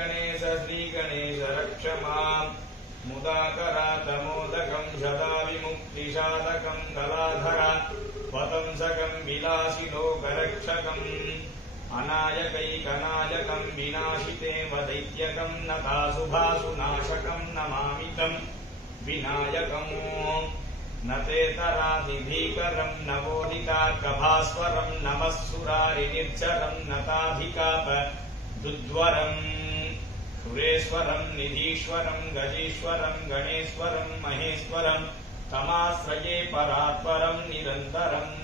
श्रीगणेश रक्ष माम् मुदाकरातमोदकं शताविमुक्तिशातकं कलाधर वतंसकं विलासिलोकरक्षकम् अनायकैकनायकं विनाशितेव दैत्यकं नताशुभासुनाशकं नमामि तं विनायकम् न तेतरादिभीकरं नवोदितार्कभास्वरं नमः सुरारिनिर्झरं नताधिकापदुद्वरम् सुरेश्वरं निधीश्वरं गजेश्वरं गणेश्वरं महेश्वरं तमाश्रये परात्परं निरन्तरम्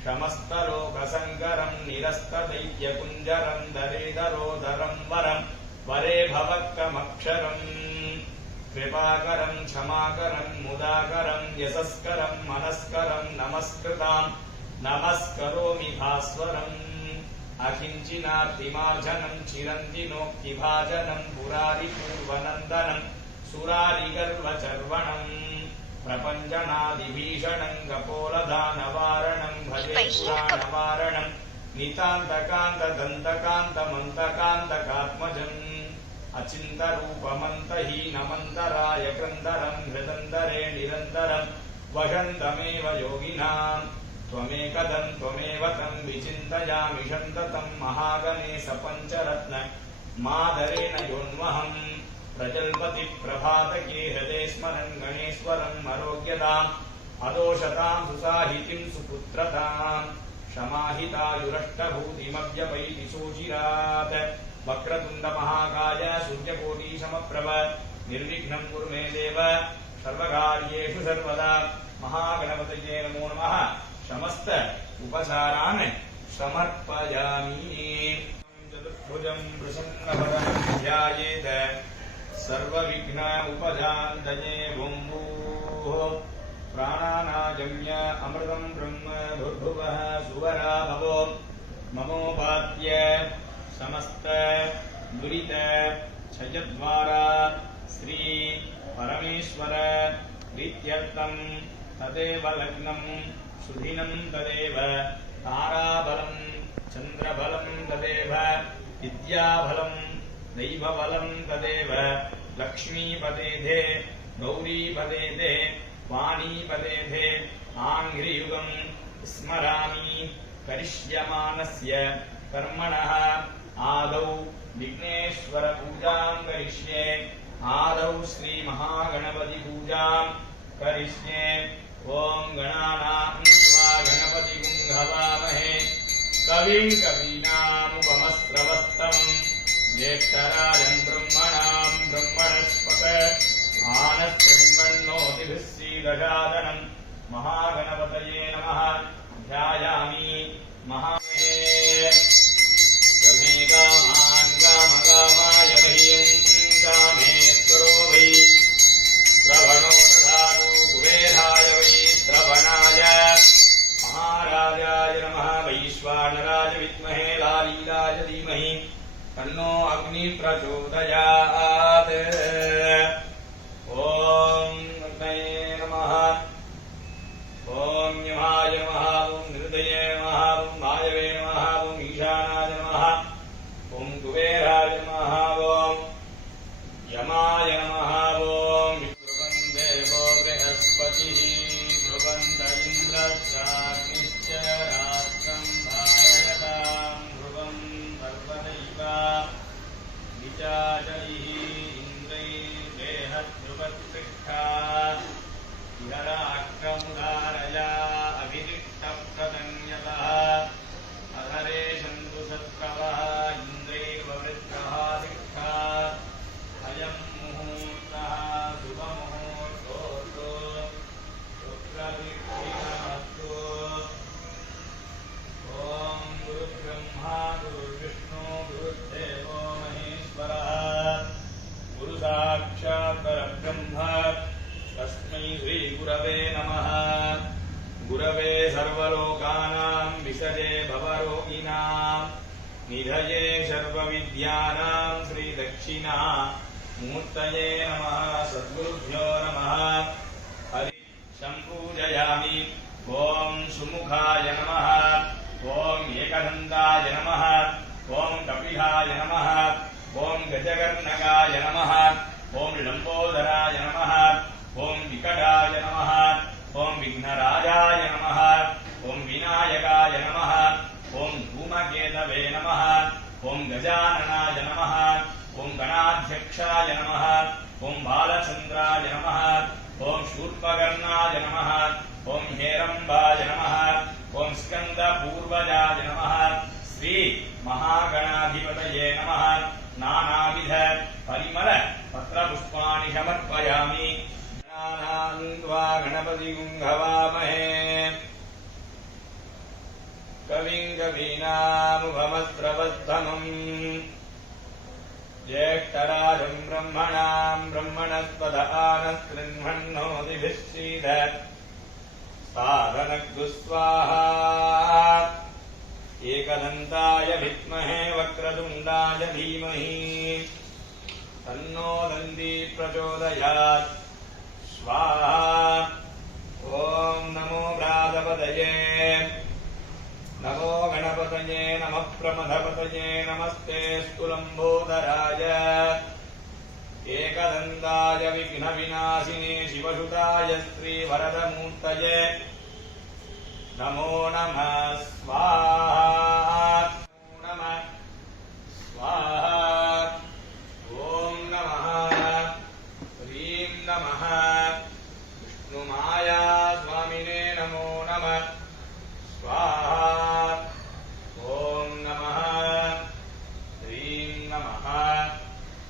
क्षमस्तलोकसङ्करं निरस्तदैत्यकुञ्जरं दरेदरोदरं वरं वरे भवक्कमक्षरम् कृपाकरं क्षमाकरं मुदाकरं यशस्करं मनस्करं नमस्कृतां नमस्करोमि भास्वरम् अकिञ्चिनार्तिमार्जनं चिरन्तिनोक्तिभाजनं पुरारिपूर्वनन्दनं सुरारिगर्वचर्वणम् प्रपञ्चनादिभीषणं कपोलदानवारणं भजे पुराणवारणं नितान्तकान्तदन्तकान्तमन्तकान्तकात्मजम् अचिन्तरूपमन्तहीनमन्तराय क्रन्दरं हृदन्तरे निरन्तरं वसन्तमेव योगिनां त्वमेकदं त्वमेव तं विचिन्तयामि सन्ततं महागणेश पञ्चरत्न मादरेण योन्वहम् प्रजल्पतिप्रभातके हृदे स्मरन् गणेश्वरम् आरोग्यताम् अदोषतां सुसाहितिं सुपुत्रताम् क्षमाहितायुरष्टभूतिमव्यपैति सोचिरात् वक्रतुण्डमहाकाय सूर्यकोटिसमप्रभ निर्विघ्नं कुरु मे देव सर्वकार्येषु सर्वदा महागणपतये नमो नमः समस्त उपचारान् समर्पयामि चतुर्भुजं प्रसन्नवदनं ध्यायेत् सर्वविघ्न उपशान्तये भुम्भुः प्राणानायम्य अमृतं ब्रह्म भूर्भुवः सुवरा भवो ममोपात्य समस्त दुरित क्षयद्वारा श्री परमेश्वर प्रीत्यर्थं तदेव लग्नं सुदिनं तदेव ताराबलं चन्द्रबलं तदेव विद्याबलं दैवबलं तदेव लक्ष्मीपतेधे गौरीपतेधे वाणीपतेधे आङ्घ्रियुगं स्मरामि करिष्यमाणस्य कर्मणः आदौ विघ्नेश्वरपूजां करिष्ये आदौ श्रीमहागणपतिपूजां करिष्ये ॐ गणानां त्वा गणपतिं हवामहे कविं कवीनामुपमस्रवस्तमम् ज्येष्ठराजं ब्रह्मणां ब्रह्मणस्पत आनशृण्वन्नोतिभिः श्रीगजाननं महागणपतये नमः ध्यायामि महामहे समे कामान् कामकामाय मह्यं कामेश्वरो वै श्रवणो दधातु कुबेराय वै श्रवणाय महाराजाय नमः वैश्वानराय विद्महे लालीलाय धीमहि तन्नो अग्नि प्रचोदयात् ॐ अग्नये नमः ॐ यमाय नमः ॐ हृदये नमः ॐ वायवे नमः ॐ ईशानाय नमः ॐ कुबेराय नमः ॐ यमाय नमः ॐ विष्णुवं देवो बृहस्पतिः ध्रुवन्त इन्द्रश्चाग्निश्च रात्रं धारयतां ध्रुवं सर्वदैव विचाचरिः इन्द्रैर्देहध्रुवत्तिष्ठा इहराक्रमुदारया अभिरिक्तप्रदन्यतः अधरे सन्तु सत्कवः इन्द्रैर्ववृत्रः तिष्ठा अयं मुहूर्तः शुभमुहूर्तोऽस्तु शुक्रविघ्नमस्तु ॐ गुरुब्रह्मा गुरुर्विष्णु गुरुर्देवो महेश्वरः गुरुसाक्षात् परब्रह्म तस्मै श्रीगुरवे नमः गुरवे सर्वलोकानां विषजे भवरोगिणां निधये सर्वविद्यानां श्रीदक्षिणा मूर्तये नमः सद्गुरुभ्यो नमः हरि सम्पूजयामि ॐ सुमुखाय नमः ॐ एकदन्ताय नमः ॐ कपिलाय नमः ॐ गजग ऋषिवर्णकाय नमः ॐ लम्बोदराय नमः ॐ विकटाय नमः ॐ विघ्नराजाय नमः ॐ विनायकाय नमः ॐ धूमकेतवे नमः ॐ गजाननाय नमः ॐ गणाध्यक्षाय नमः ॐ बालचन्द्राय नमः ॐ शूर्पकर्णाय नमः ॐ हेरम्बाय नमः ॐ स्कन्दपूर्वजाय नमः श्री महागणाधिपतये नमः नानाविध परिमल पत्रपुष्पाणि समर्पयामि गणानान्त्वा गणपतिं हवामहे कविं कवीनामुपमस्रवस्तमम् ज्येष्ठराजं ब्रह्मणां ब्रह्मणस्पद आनस्कृह्णन्नोतिभिः सीद साधनग्धु स्वाहा एकदन्ताय विद्महे वक्रतुण्डाय धीमहि तन्नो दन्ती प्रचोदयात् स्वाहा ॐ नमो व्रातपतये नमो गणपतये नमः प्रमथपतये नमस्ते स्तुलम्बोदराय एकदन्ताय विघ्नविनाशिने शिवसुताय श्रीवरदमूर्तये नमो नमः स्वाहा नमः स्वाहा ॐ नमः ह्रीं नमः विष्णुमाया स्वामिने नमो नमः स्वाहा ॐ नमः ह्रीं नमः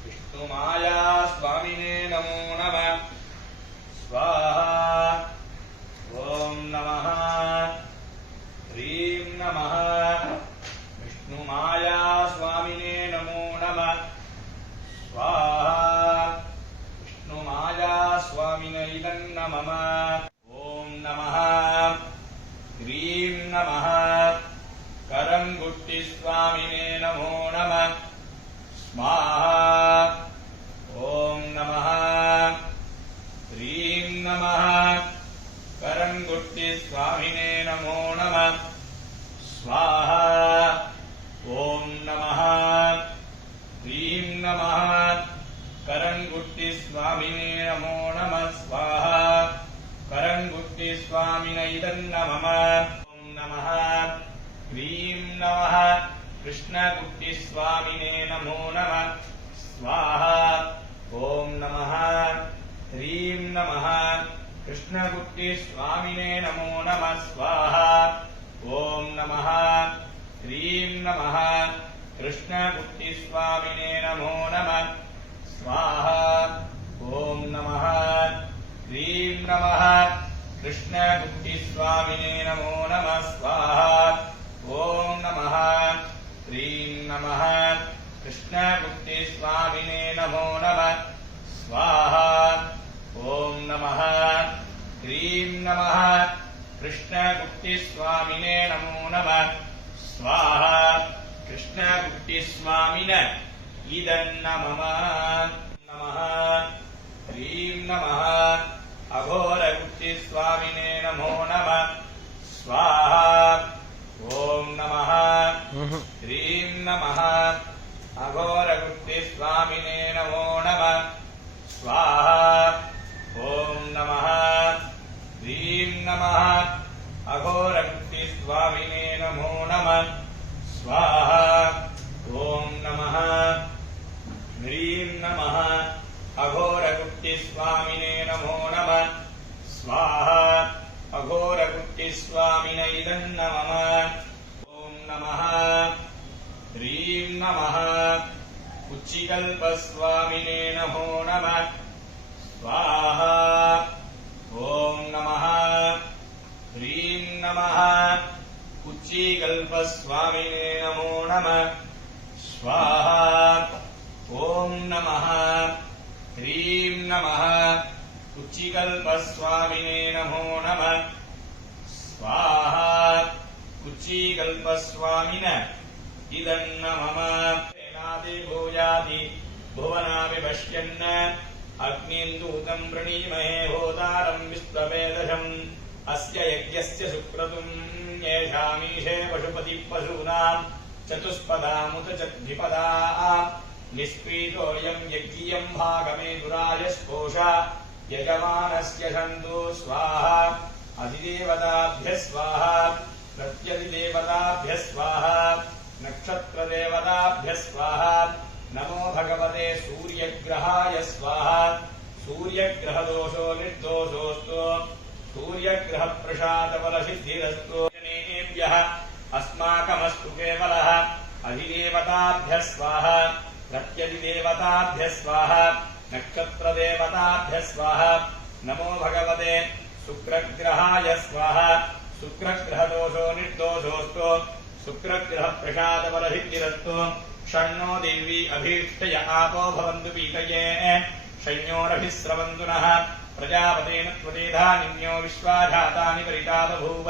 विष्णुमाया स्वामिने नमो नमः स्वाहा ॐ नमः ह्रीं नमः विष्णुमाया स्वामिने नमो नमः स्वाहा विष्णुमाया स्वामिने नमः ॐ नमः ह्रीं नमः करङ्गुट्टिस्वामिने नमो नमः स्वाहा ॐ नमः ह्रीं नमः करङ्गुट्टिस्वामिने नमो नमः स्वाहा ॐ नमः ह्रीं नमः करङ्गुट्टिस्वामिने नमो नमः स्वाहा करङ्गुट्टिस्वामिने नमः ॐ नमः ह्रीं नमः कृष्णगुट्टिस्वामिने नमो नमः स्वाहा ॐ नमः ह्रीं नमः कृष्णगुट्टिस्वामिने नमो नमः स्वाहा ॐ नमः ह्रीं नमः कृष्णगुट्टिस्वामिने नमो नमः स्वाहा ॐ नमः ह्रीं नमः कृष्णगुट्टिस्वामिने नमो नमः स्वाहा ॐ नमः ह्रीं नमः कृष्णगुट्टिस्वामिने नमो नमः स्वाहा ॐ नमः ह्रीं नमः कृष्णगुट्टिस्वामिने नमो नमः स्वाहा कृष्णगुट्टिस्वामिन इदन्नमः नमः ह्रीं नमः अघोरगुट्टिस्वामिने नमो नमः स्वाहा ॐ नमः ह्रीं नमः अघोरगुट्टिस्वामिने नमो नमः स्वाहा ॐ नमः ह्रीं नमः अघोरगुट्टिस्वामिने नमो नमः स्वाहा ॐ नमः ह्रीं नमः अघोरगुट्टिस्वामिने नमो नमः स्वाहा अघोरगुट्टिस्वामिने नमः ॐ नमः ह्रीं नमः उच्चिकल्पस्वामिने नमो नमः स्वाहा ॐ नमः ह्रीं नमः उच्चिकल्पस्वामिने नमो नमः स्वाहा ॐ नमः ह्रीं नमः उच्चिकल्पस्वामिने नमो नमः स्वाहा उच्चिकल्पस्वामिन इदन्नमः सेनादिभूयादि भुवनापि पश्यन् अग्निन्दूतं प्रणीमहे होतारं विश्ववेदशम् अस्य यज्ञस्य सुक्रतुम् येषामीशे पशुपतिः पशूनाम् चतुष्पदामुत च द्विपदा निष्पीतोऽयं यज्ञियं भागमेतुराय स्पोषा यजमानस्य शन्तु स्वाहा अधिदेवताभ्यः स्वाहा प्रत्यधिदेवताभ्यः स्वाहा नक्षत्रदेवताभ्यः स्वाहा नमो भगवते सूर्यग्रहाय स्वाहा सूर्यग्रहदोषो निर्दोषोऽस्तु सूर्यग्रहप्रसादबलसिद्धिरस्तु जनेभ्यः अस्माकमस्तु केवलः अधिदेवताभ्यः स्वाहा प्रत्यधिदेवताभ्यः स्वाहा नक्षत्रदेवताभ्यः स्वाहा नमो भगवते शुक्रग्रहाय स्वाहा शुक्रग्रहदोषो निर्दोषोऽस्तु शुक्रग्रहप्रसादबलसिद्धिरस्तु षण्णो देवी अभीष्टय आपो भवन्तु पीतये शय्योरभिस्रवन्तु नः प्रजापतेन त्वदेधानिन्यो विश्वाधातानि परिता बभूव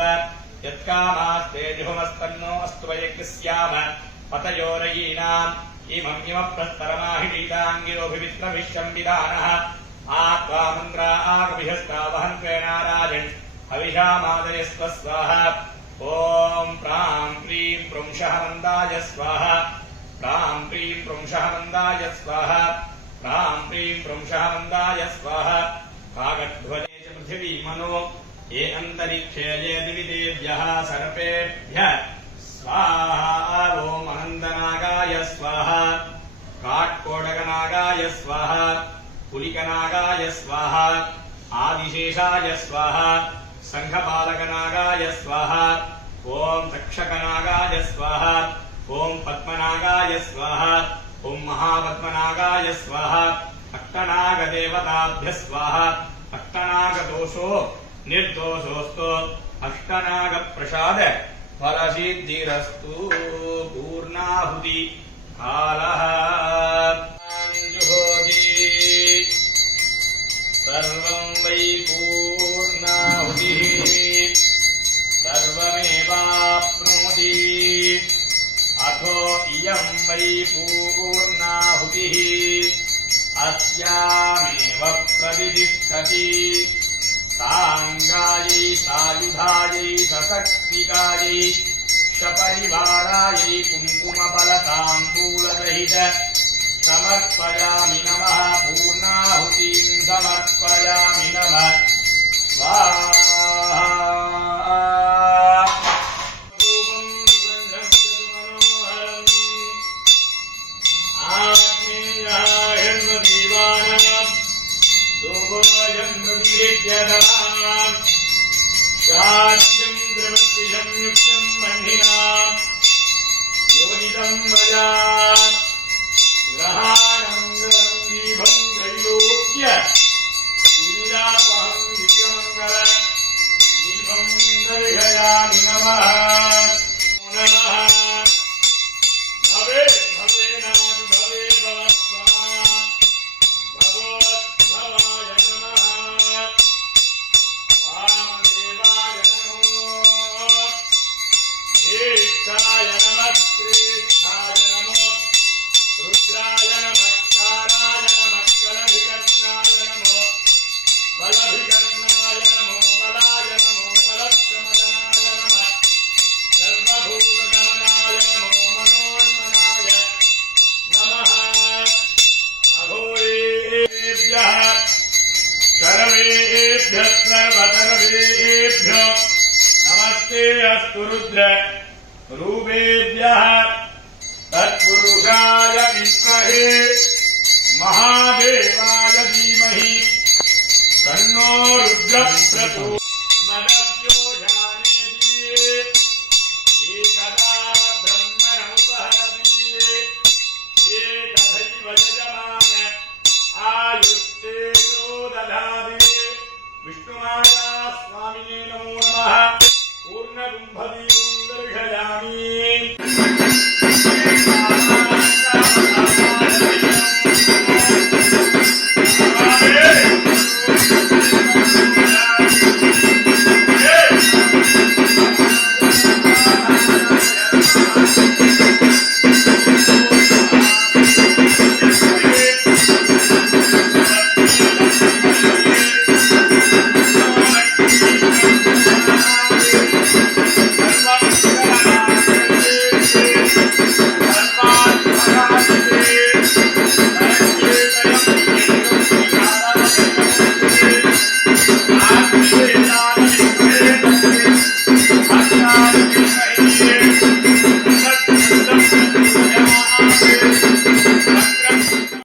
यत्कामास्ते जुहुमस्तन्नो अस्तु वयज्ञस्याम पतयोरयीनाम् इमम्यमप्रस्तरमाहिषीताङ्गिरोऽभिवित्रविश्वम् आत्वा मन्द्रा आगभिहस्तावहन्त्वेनाराजन् हविषामादयस्व स्वाहा ॐ प्रां प्रीं प्रुंशः मन्दाय स्वाहा प्रां प्रीं प्रुंशः मन्दाय स्वाहा प्रां प्रीं प्रुंशः मन्दाय स्वाहा कागध्वजे च पृथिवी मनो ये अन्तरिक्षे ये दिवितेभ्यः सर्पेभ्यः स्वाहा ॐ अनन्तनागाय स्वाहा काट्कोटकनागाय स्वाहा पुलिकनागाय स्वाहा आदिशेषाय स्वाहा संघपालकनागाय स्वाहा ॐ तक्षकनागाय स्वाहा ॐ पद्मनागाय स्वाहा ॐ महापद्मनागाय स्वाहा अष्टनागदेवताभ्यः स्वाहा अष्टनागदोषो निर्दोषोऽस्तु अष्टनागप्रसाद फलसिद्धिरस्तु पूर्णाहुति कालः सर्वं वै पूर्णाहुतिः सर्वमेवाप्नोति अथो इयं वै पूर्णाहुतिः अस्यामेव प्रतिष्ठति साङ्गायै सायुधायै सशक्तिकायै सपरिवारायै कुङ्कुमफलताम्बूलसहित समर्पयामि नमः पूर्णाहुतिं समर्पयामि नमः स्वाहा शास्यं द्रवस्तिषं युक्तं मह्निनां योनितं वजा ग्रहाणमङ्गलं दीपं त्रैलोक्य वीरापहं दिव्यमङ्गल दीपं दर्शयामि नमः नमः भवे भवेनाथ भवे भवस्वा भगवद्भवाय नमः वामदेवाय नमो ज्येष्ठाय नमः श्रेष्ठाय नमो रुद्राय नमः काराय नमः कलभिकर्णाय नमो बलभिकर्णाय नमो बलाय नमो बलप्रमदनाय नमः सर्वभूतगमनाय नमो मनोन्मनाय नमः अघोरेभ्यः सर्वेभ्यः सर्वतरवेभ्यो नमस्ते अस्तु रुद्र रूपेभ्यः तत्पुरुषाय विद्महे